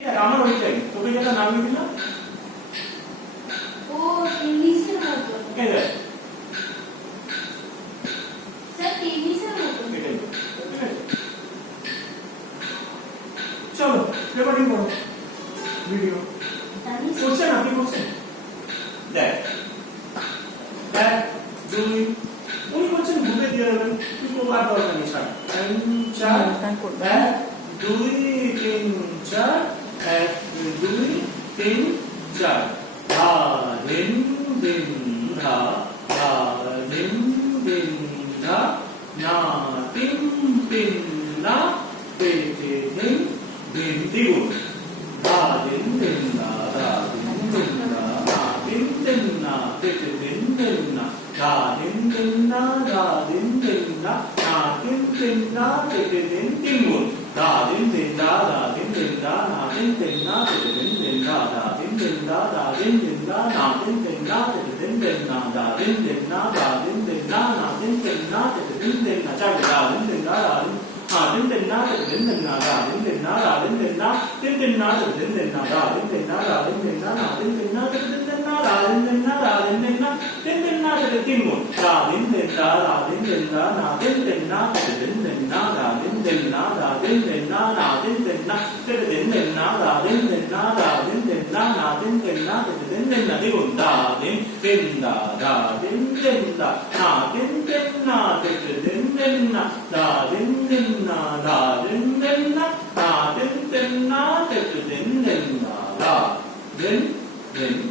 আমার ওইটাই তোকে যেটা নামিয়ে দিলাম ও টেনিসের মতো এই দেখ স্যার টেনিসের মতো এটাই ঠিক আছে চলো রেকর্ডিং করো ভিডিও জানিস করছেন আপনি করছেন দেখ এক দুই উনি করছেন গ্রুপে দিয়ে দেবেন কিছু আর দরকার নেই স্যার চার এক দুই তিন চার এক দুই তিন চার ধা দিন দিন ধা ধা দিন দিন ধা না তিন তিন না তে তে দিন দিন দ্বিগুণ ধা দিন দিন না ধা দিন দিন না না দিন দিন না তে তে দিন দিন না ধা দিন দিন না ধা দিন দিন না না তিন তিন না তে তে দিন দ্বিগুণ ধা দিন দিন না ধা দিন দিন না না দিন দিন না তে তে দিন দিন না ধা দিন দিন না ধা দিন দিন না না দিন দিন না তে তে দিন দিন না ধা দিন দিন না ধা দিন দিন না না দিন দিন না তে তে দিন দিন না চার ধা দিন দিন না ধা দিন din din na din din na da din din na da din din na din din na din din na da din din na da din din na na din din na din din na da din din na da din din na din din na din din mo da din din da da din din na na din din na din din na da din din na da din din na na din din na din din na da din din na da din din na na din din na din din na di gun da din din da da din din da na din din na din din na da din din na da din din na da din din na din din na da din din